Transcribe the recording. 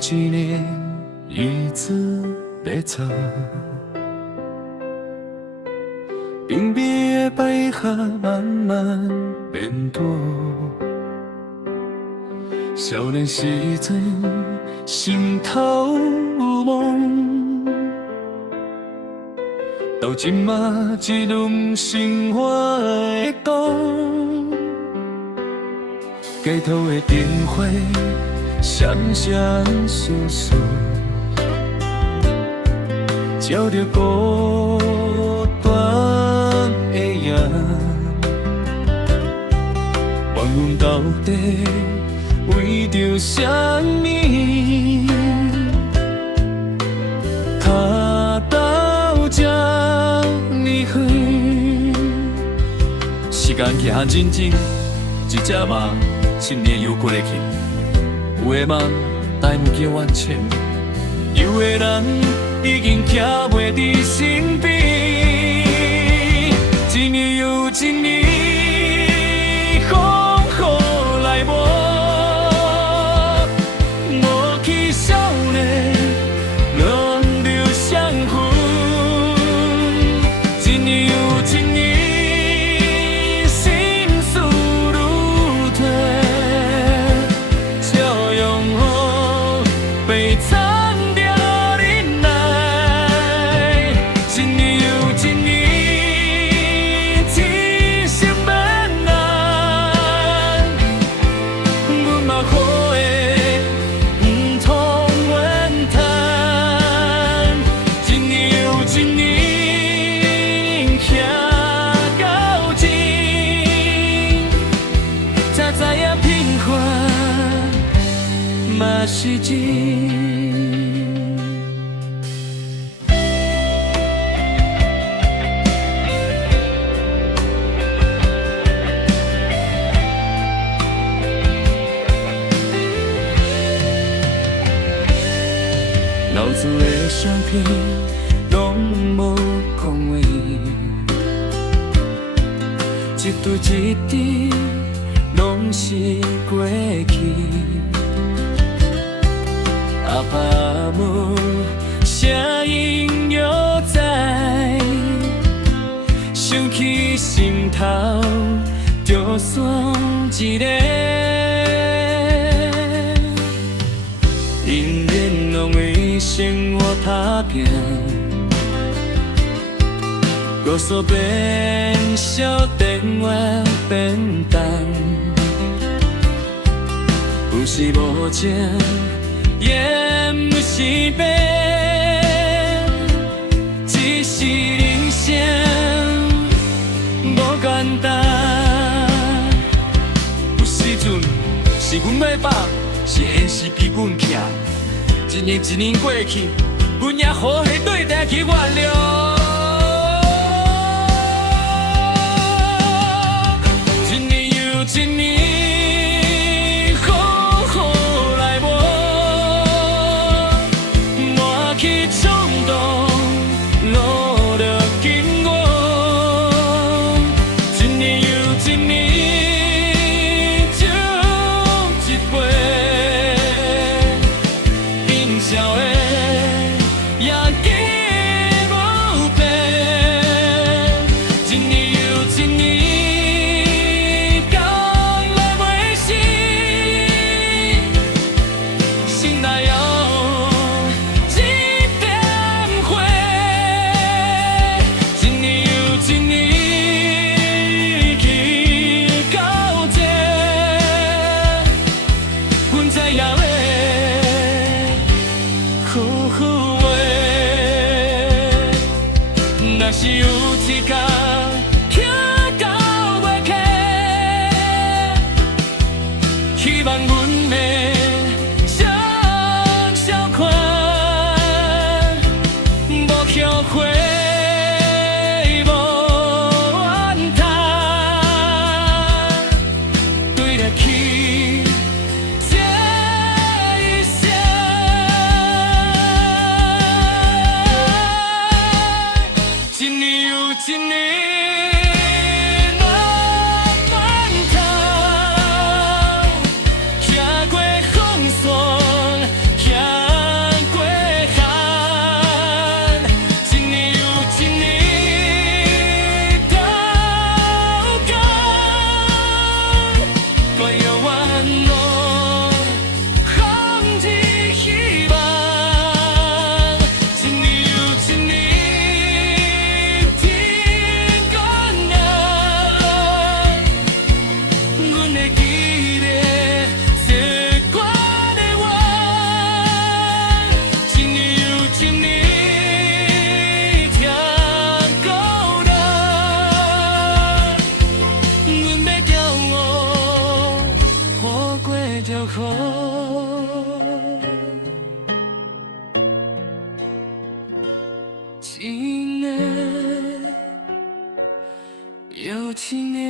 一年日子在走，冰冰的百合慢慢变大。少年时阵，心头有梦，到今嘛一轮生活的光，街头的灯火闪闪烁烁，照着孤单的夜，问阮到底为着啥物，脚到这么远。时间行真真，一只梦一年又过去。有的梦待不叫完成，有的人已经徛袂伫身边。一年又一年，风雨来无。嘛是真。老厝的相片拢无讲话，一对一滴拢是过去。阿爸阿母声音犹在，想起心头就算一个。因联拢为生活打拼，高速变小，电话变重，有时无情。也不是病，只是人生无简单。有时阵是阮要放，是现实逼阮徛。一年一年过去，阮也好许对待去原谅。一年又一年。若是有一天行到尾客，希望阮的双小款无后悔，无怨叹，对得起这一生。一年又一年。暖暖透，行过。我红的希望，一年又一年天光啊，阮会记得这歌的我，一年又一年听孤单，阮要骄傲，活过就好。一年又一年。